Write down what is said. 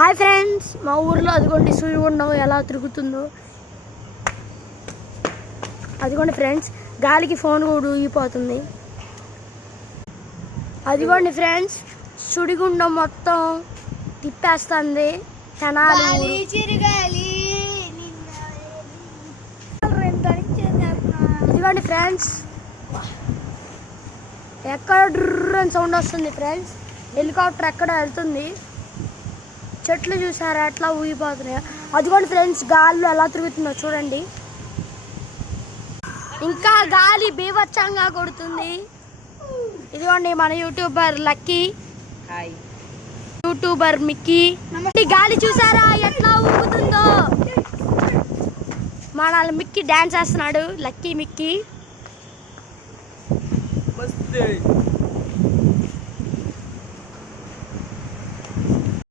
Hi friends, మా ఊర్లో అదిగోండి సూర్యగుండం ఎలా తిరుగుతుందో. అదిగోండి ఫ్రెండ్స్, గాలికి ఫోన్ కూడా ఊగిపోతుంది. అదిగోండి ఫ్రెండ్స్, సుడిగుండం మొత్తం తిప్పేస్తుంది. క్షణాలు ఇదిగోండి ఫ్రెండ్స్, ఎక్కడ డ్రన్ సౌండ్ వస్తుంది ఫ్రెండ్స్. హెలికాప్టర్ ఎక్కడ వెళ్తుంది. చెట్లు చూసారా ఎట్లా ఊగిపోతున్నాయో. అదిగోండి ఫ్రెండ్స్, గాలిలో ఎలా తిరుగుతుందో చూడండి. ఇంకా గాలి బీభత్సంగా కొడుతుంది. ఇదిగోండి మన యూట్యూబర్ లక్కీ, యూట్యూబర్ మిక్కీ. గాలి చూసారా ఎట్లా ఊగుతుందో. మన మిక్కీ డాన్స్ చేస్తున్నాడు, లక్కీ మిక్కీ.